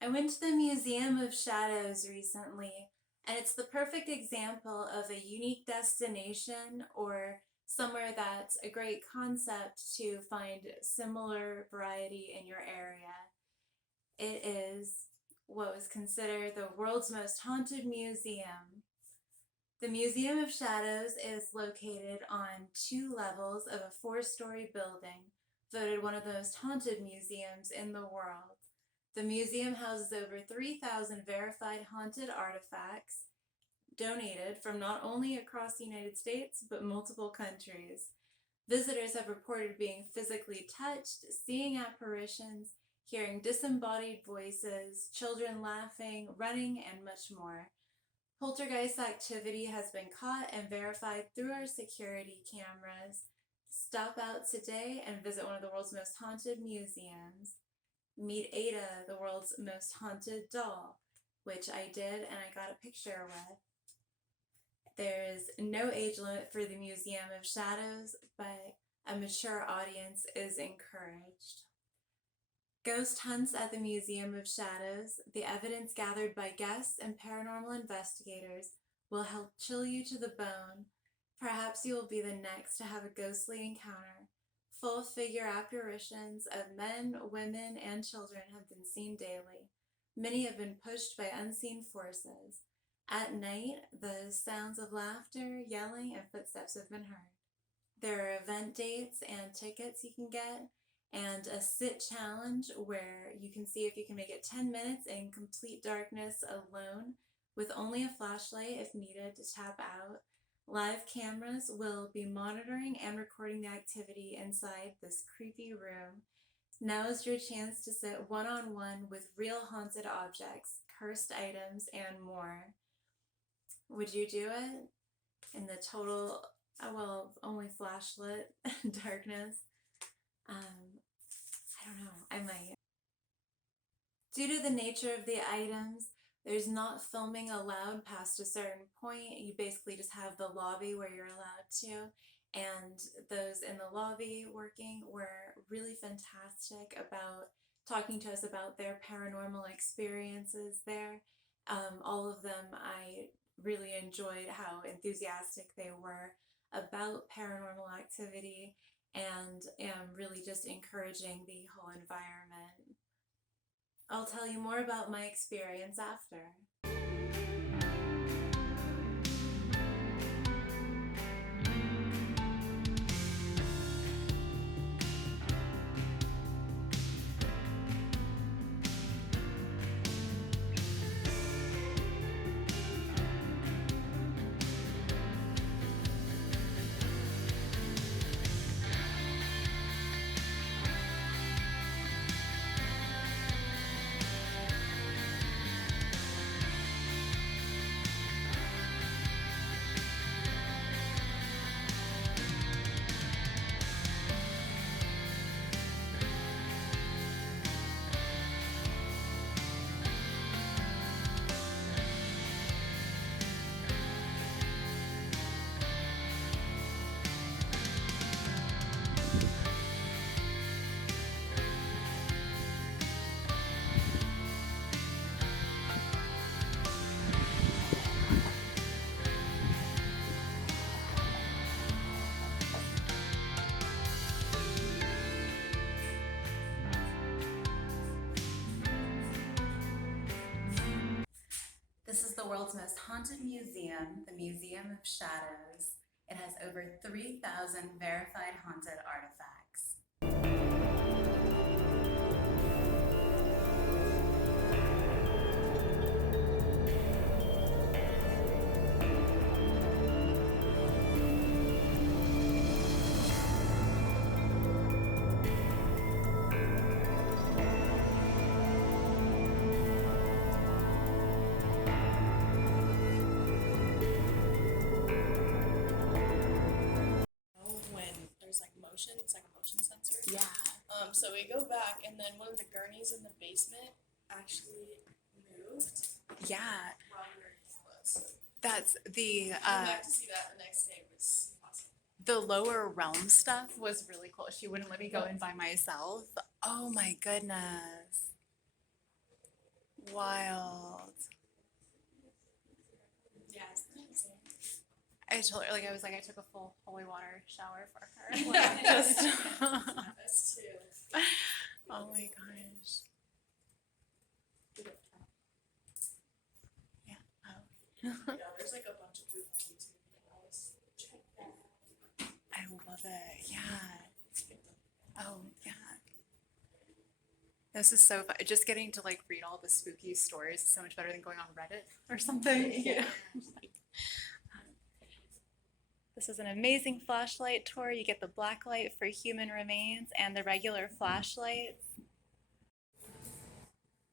I went to the Museum of Shadows recently, and it's the perfect example of a unique destination or somewhere that's a great concept to find similar variety in your area. It is what was considered the world's most haunted museum. The Museum of Shadows is located on two levels of a four-story building, voted one of the most haunted museums in the world. The museum houses over 3,000 verified haunted artifacts donated from not only across the United States but multiple countries. Visitors have reported being physically touched, seeing apparitions, hearing disembodied voices, children laughing, running, and much more. Poltergeist activity has been caught and verified through our security cameras. Stop out today and visit one of the world's most haunted museums. Meet Ayda, the world's most haunted doll, which I did and I got a picture with. There is no age limit for the Museum of Shadows, but a mature audience is encouraged. Ghost hunts at the Museum of Shadows. The evidence gathered by guests and paranormal investigators will help chill you to the bone. Perhaps you will be the next to have a ghostly encounter. Full figure apparitions of men, women, and children have been seen daily. Many have been pushed by unseen forces. At night, the sounds of laughter, yelling, and footsteps have been heard. There are event dates and tickets you can get, and a sit challenge where you can see if you can make it 10 minutes in complete darkness alone with only a flashlight if needed to tap out. Live cameras will be monitoring and recording the activity inside this creepy room. Now is your chance to sit one-on-one with real haunted objects, cursed items, and more. Would you do it? In the total, only flashlit darkness. I don't know, I might. Due to the nature of the items, there's not filming allowed past a certain point. You basically just have the lobby where you're allowed to. And those in the lobby working were really fantastic about talking to us about their paranormal experiences there. All of them, I really enjoyed how enthusiastic they were about paranormal activity and really just encouraging the whole environment. I'll tell you more about my experience after. This is the world's most haunted museum, the Museum of Shadows. It has over 3,000 verified haunted artifacts. When there's like motion, it's like a motion sensor. Yeah. So we go back, and then one of the gurneys in the basement actually moved Yeah, while we were close. that's the Going back to see that the next day was awesome. the lower realm stuff was really cool. She wouldn't let me go in by myself. Oh my goodness. Wild. Yeah, it's insane. I told her, like, I was like, I took a full holy water shower for her. Like, just. Us too. Oh my gosh. Yeah. Oh. Yeah, there's like a bunch of people on YouTube. Always check that out. I love it. Yeah. Oh, yeah. This is so fun. Just getting to like read all the spooky stories is so much better than going on Reddit or something. Yeah. This is an amazing flashlight tour. You get the black light for human remains and the regular flashlights.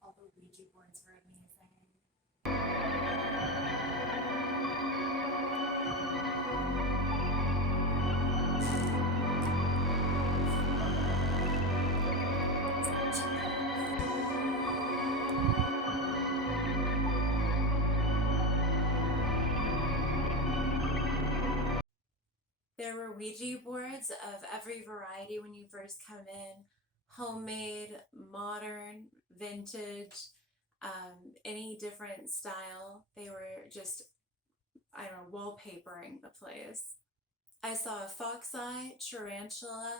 All the Ouija boards were amazing. There were Ouija boards of every variety when you first come in: homemade, modern, vintage, any different style. They were just, I don't know, wallpapering the place. I saw a fox eye, tarantula,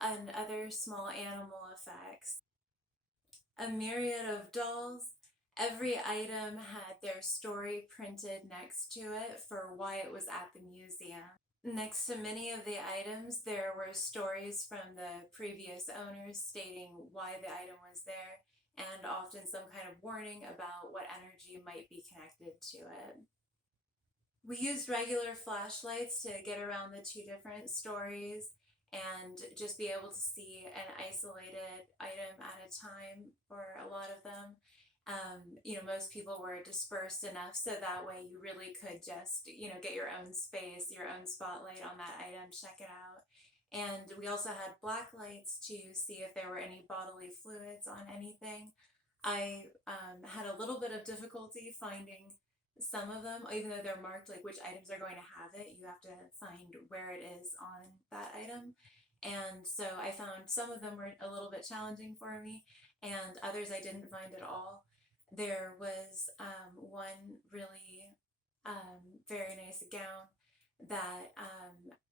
and other small animal effects. A myriad of dolls. Every item had their story printed next to it for why it was at the museum. Next to many of the items, there were stories from the previous owners stating why the item was there, and often some kind of warning about what energy might be connected to it. We used regular flashlights to get around the two different stories and just be able to see an isolated item at a time for a lot of them. Most people were dispersed enough so that way you really could just, get your own space, your own spotlight on that item, check it out. And we also had black lights to see if there were any bodily fluids on anything. I had a little bit of difficulty finding some of them, even though they're marked like which items are going to have it, you have to find where it is on that item. And so I found some of them were a little bit challenging for me, and others I didn't find at all. There was one really very nice gown that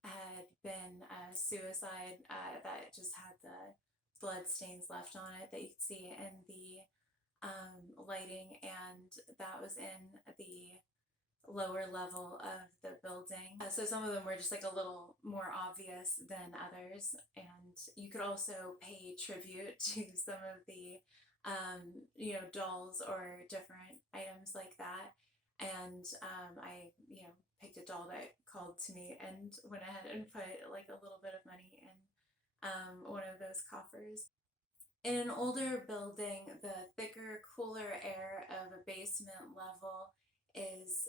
had been a suicide that just had the blood stains left on it that you could see in the lighting, and that was in the lower level of the building. So some of them were just like a little more obvious than others, and you could also pay tribute to some of the dolls or different items like that. And I picked a doll that called to me and went ahead and put like a little bit of money in one of those coffers. In an older building, the thicker, cooler air of a basement level is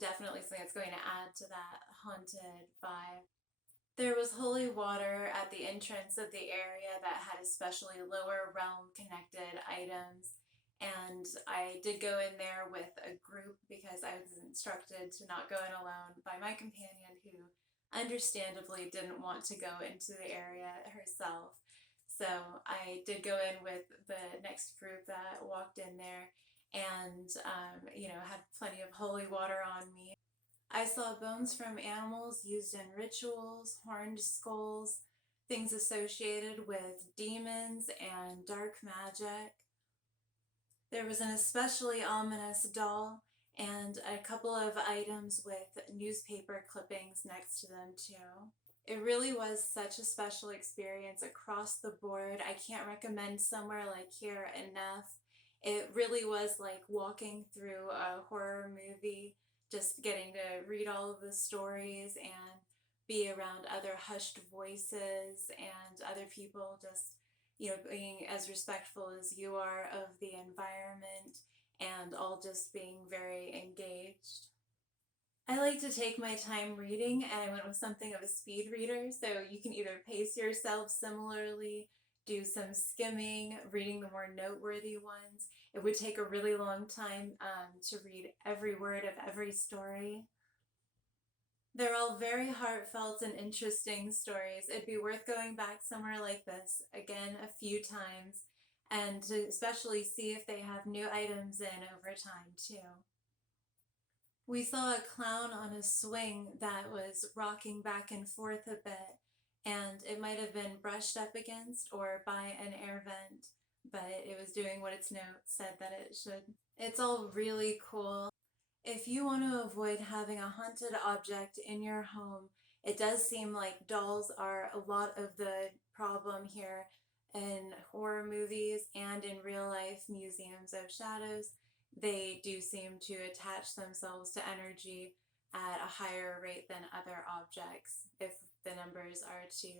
definitely something that's going to add to that haunted vibe. There was holy water at the entrance of the area that had especially lower realm connected items. And I did go in there with a group because I was instructed to not go in alone by my companion, who understandably didn't want to go into the area herself. So I did go in with the next group that walked in there, and had plenty of holy water on me. I saw bones from animals used in rituals, horned skulls, things associated with demons and dark magic. There was an especially ominous doll and a couple of items with newspaper clippings next to them too. It really was such a special experience across the board. I can't recommend somewhere like here enough. It really was like walking through a horror movie, just getting to read all of the stories and be around other hushed voices and other people just, being as respectful as you are of the environment, and all just being very engaged. I like to take my time reading, and I went with something of a speed reader, so you can either pace yourself similarly, do some skimming, reading the more noteworthy ones. It would take a really long time to read every word of every story. They're all very heartfelt and interesting stories. It'd be worth going back somewhere like this again a few times and to especially see if they have new items in over time too. We saw a clown on a swing that was rocking back and forth a bit, and it might have been brushed up against or by an air vent, but it was doing what its note said that it should. It's all really cool. If you want to avoid having a haunted object in your home, it does seem like dolls are a lot of the problem here in horror movies and in real life museums of shadows. They do seem to attach themselves to energy at a higher rate than other objects if the numbers are to,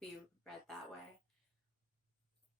be read that way.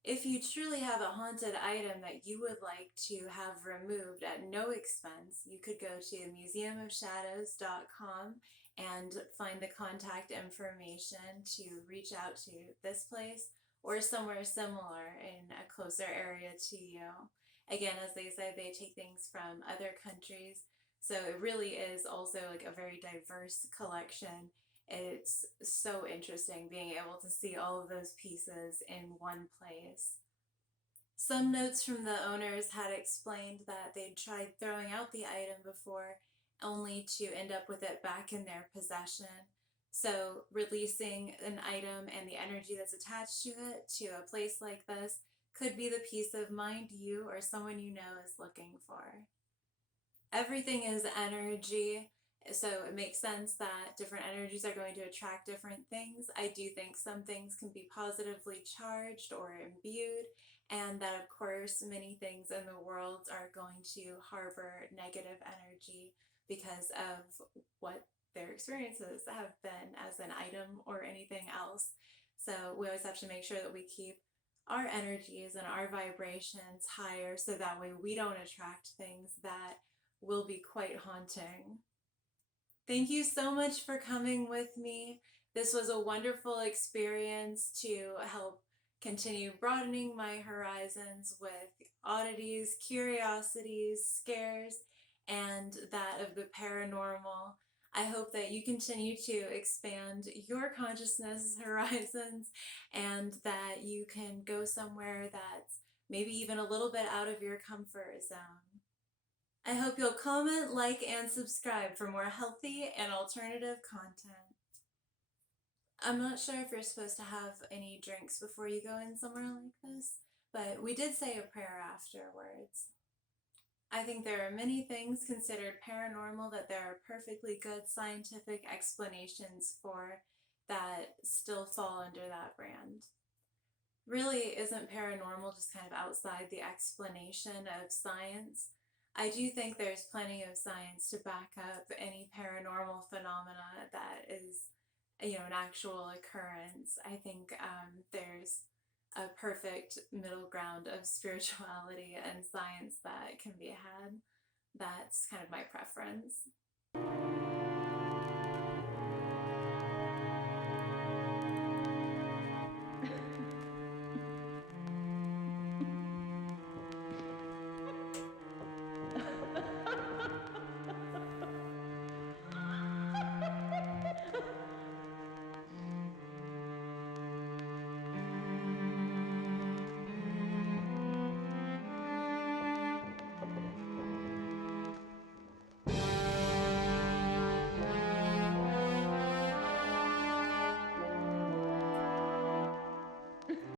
If you truly have a haunted item that you would like to have removed at no expense, you could go to museumofshadows.com and find the contact information to reach out to this place or somewhere similar in a closer area to you. Again, as they said, they take things from other countries, so it really is also like a very diverse collection. It's so interesting being able to see all of those pieces in one place. Some notes from the owners had explained that they'd tried throwing out the item before, only to end up with it back in their possession. So releasing an item and the energy that's attached to it to a place like this could be the peace of mind you or someone you know is looking for. Everything is energy, so it makes sense that different energies are going to attract different things. I do think some things can be positively charged or imbued, and that of course many things in the world are going to harbor negative energy because of what their experiences have been as an item or anything else. So we always have to make sure that we keep our energies and our vibrations higher so that way we don't attract things that will be quite haunting. Thank you so much for coming with me. This was a wonderful experience to help continue broadening my horizons with oddities, curiosities, scares, and that of the paranormal. I hope that you continue to expand your consciousness horizons and that you can go somewhere that's maybe even a little bit out of your comfort zone. I hope you'll comment, like, and subscribe for more healthy and alternative content. I'm not sure if you're supposed to have any drinks before you go in somewhere like this, but we did say a prayer afterwards. I think there are many things considered paranormal that there are perfectly good scientific explanations for that still fall under that brand. Really, isn't paranormal just kind of outside the explanation of science? I do think there's plenty of science to back up any paranormal phenomena that is, an actual occurrence. I think there's a perfect middle ground of spirituality and science that can be had. That's kind of my preference.